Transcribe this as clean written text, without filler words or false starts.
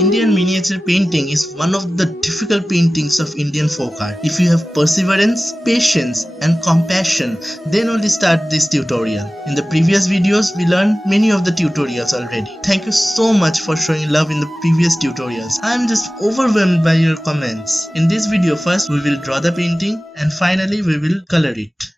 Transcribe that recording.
Indian miniature painting is one of the difficult paintings of Indian folk art. If you have perseverance, patience and compassion, then only start this tutorial. In the previous videos, we learned many of the tutorials already. Thank you so much for showing love in the previous tutorials. I am just overwhelmed by your comments. In this video, first we will draw the painting and finally we will color it.